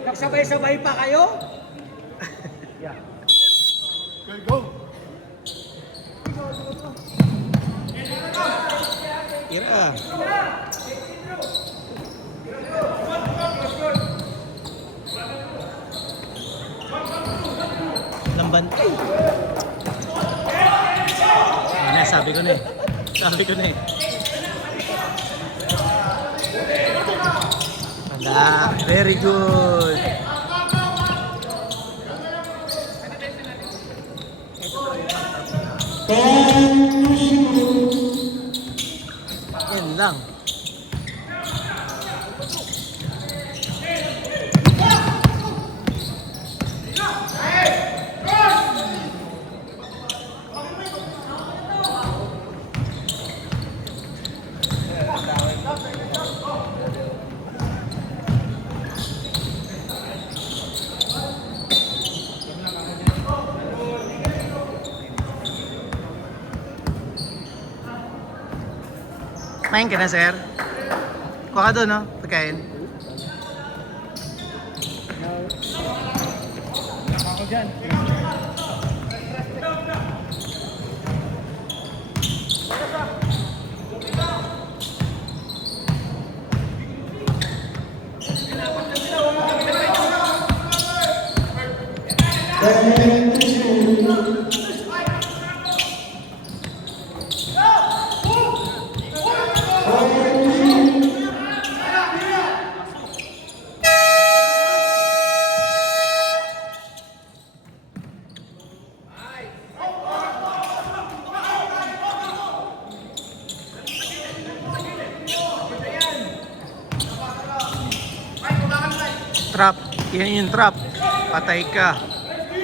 Nagsabay-sabay pa kayo? Yeah. Okay, go. Ira. Lambantay. Ano, sabi ko na eh. Sabi ko na eh. Wala. Very good. Yan lang. Kumain ka na, sir? Kuha ka doon, no? Pagkain. Ako dyan. Trap. Yan yung trap. Patay ka.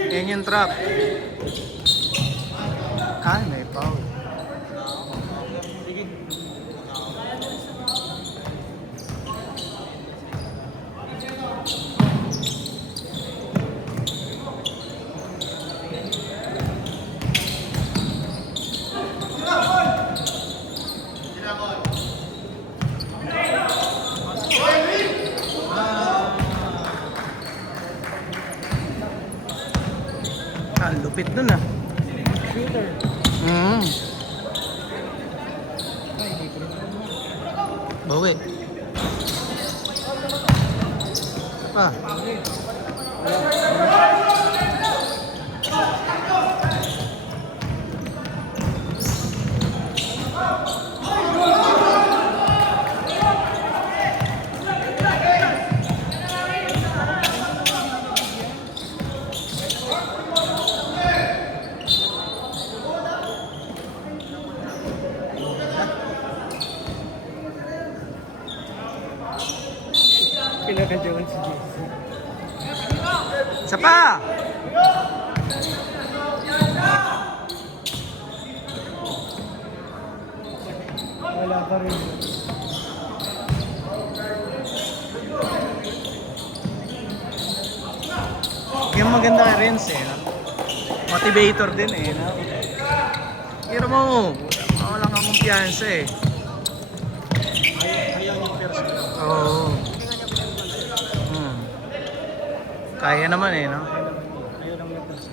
Yan yung trap. Ah, may foul. Ah, lupit dun ah. Shooter. Bawi. Ah. Pinaka-jowan si JC. Isa pa! Wala pa rin. Yung maganda ka rin eh, no? Motivator din eh, no? Pero mo, wala kang kumpiyansa eh. Ayaw yung person. Oo. Kaya naman eh, no? Ayaw lang yung person.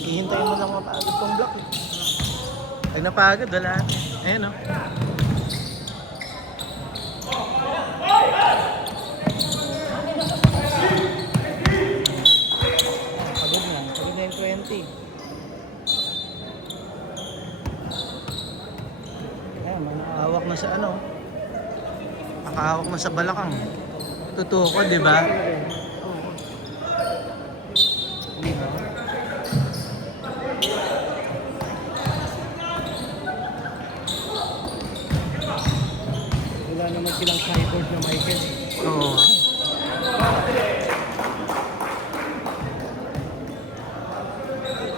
Hihintayin mo lang mapagod tong block eh. Pag napagod, wala. Ayan, no? Pagod na. Pagod na yung 20. Ayan, nakahawak na sa ano. Nakahawak na sa balakang. Tutukod, di ba? Wala naman silang cyborg na Michael. Oo.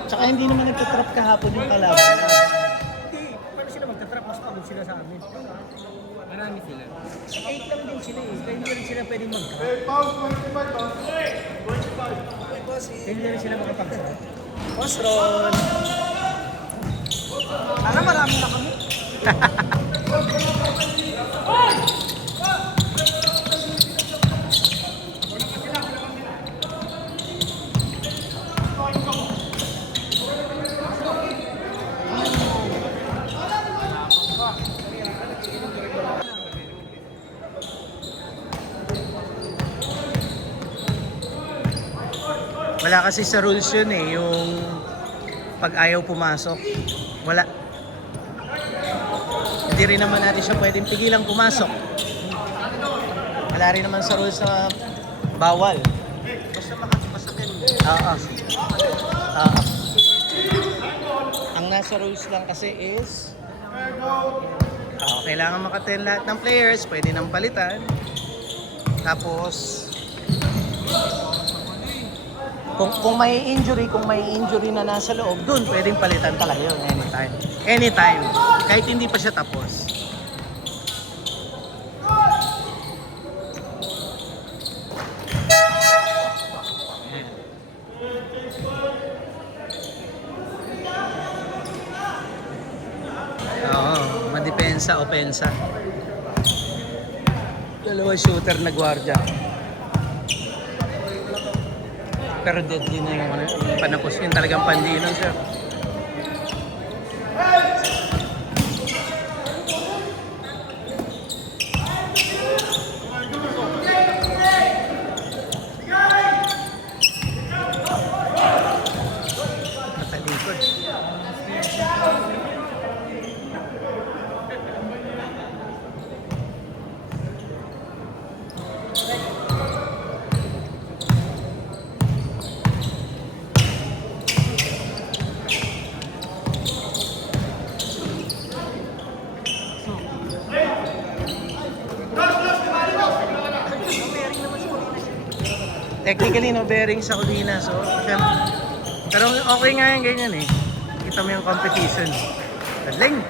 Tsaka hindi naman nagtatrap kahapon yung kalaban. Hindi, pero sila magtatrap, mas pagod sila sa amin. Marami sila. 8 lang din sila eh, kaya hindi rin sila pwedeng mag-trap. Okay, foul 25 ba? 25. Kaya hindi rin sila makapag-trap. Boss Ron! Sana marami na kami. Wala kasi sa rules yun eh, yung pag ayaw pumasok. Wala. Hindi rin naman natin siya pwedeng pigilang pumasok. Wala rin naman sa rules na bawal. Basta makapasakit. Oo. Oo. Ang nasa rules lang kasi is kailangan makaten lahat ng players, pwede nang palitan. Tapos kung may injury na nasa loob, dun pwedeng palitan talaga yun anytime. Anytime. Kahit hindi pa siya tapos. Oo, madepensa, opensa. Dalawa shooter na gwardiya. Pero deadly na yung ano, yung panapos yun talagang pandino siya. Matalikod. Technically, no bearing sa Colina. So, syempre. Pero okay nga yan, ganyan eh. Kita mo yung competition. Galing!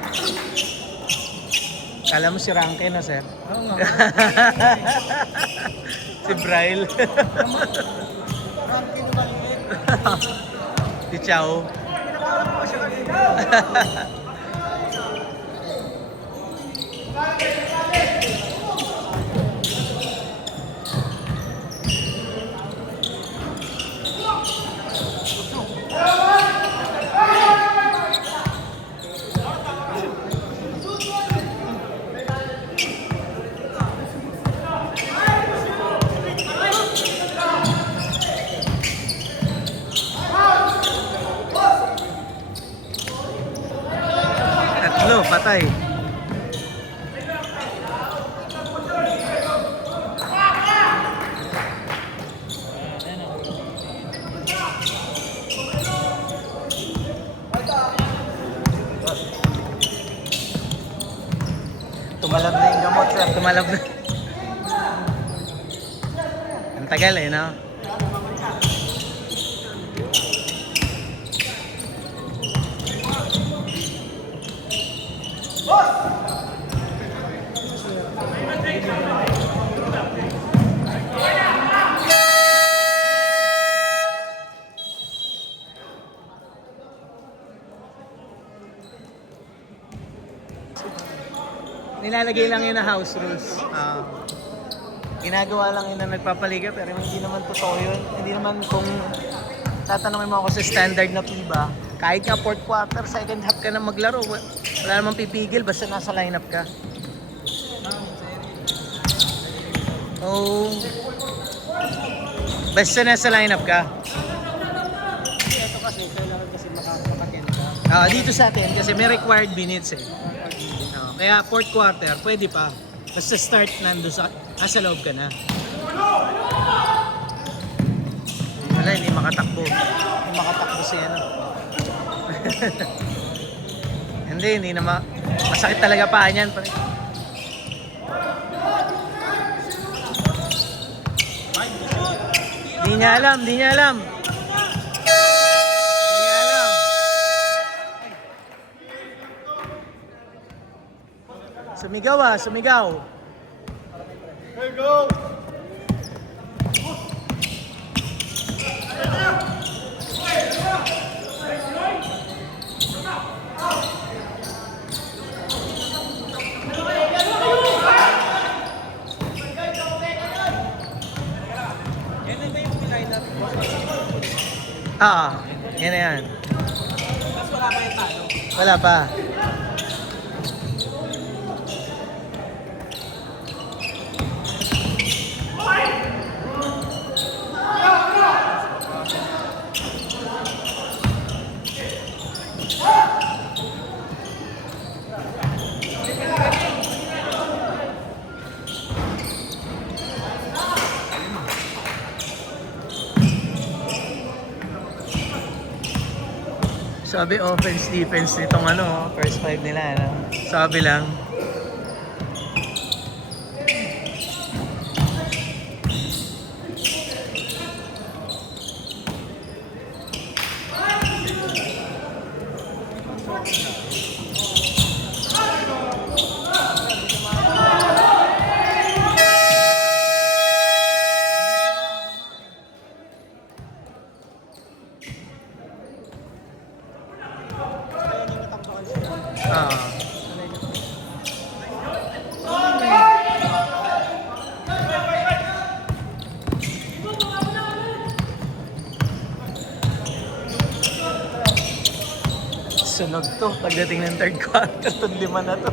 Kala mo si Rankin, no, sir? Oo nga. Si Bryle. Ranking na maliit. Si Chow. Pinakala ko pa siya kanina. Tatlo, patay. Tumalab na yung gamot, sir. Tumalab na. Ang tagal eh, no? Nilalagay lang yun na house rules. Ginagawa lang yun na nagpapaliga pero hindi naman totoo yun. Hindi naman kung tatanungin mo ako sa standard na FIBA, kahit nga fourth quarter, second half ka na maglaro, wala namang pipigil basta nasa lineup ka. Oh, basta nasa lineup ka. Ito kasi, kailangan kasi makakakin ka. Dito sa atin kasi may required minutes eh. Kaya fourth quarter, pwede pa. Basta start nando sa loob ka na. Wala, hindi makatakbo. Hindi makatakbo siya. Ano. hindi na masakit talaga pa niyan. Di niya alam. Sumigaw. Hey, go! Yan na yan. Wala pa yung talo. Wala pa. Sabi offense defense nitong ano, first five nila. Ano? Sabi lang. Ah. Sunog to pagdating ng third quarter. Itong lima na to.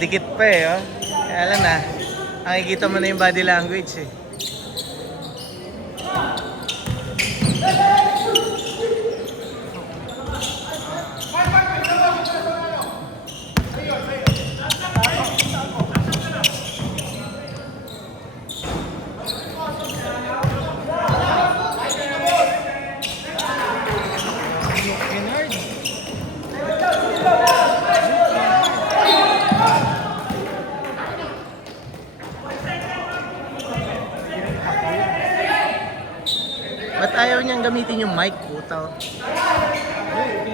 Dikit pa eh, oh. Kaya lang na. Nakikita mo na yung body language eh. Bernard. Ba't ayaw niyang gamitin yung mic, puta? Uy,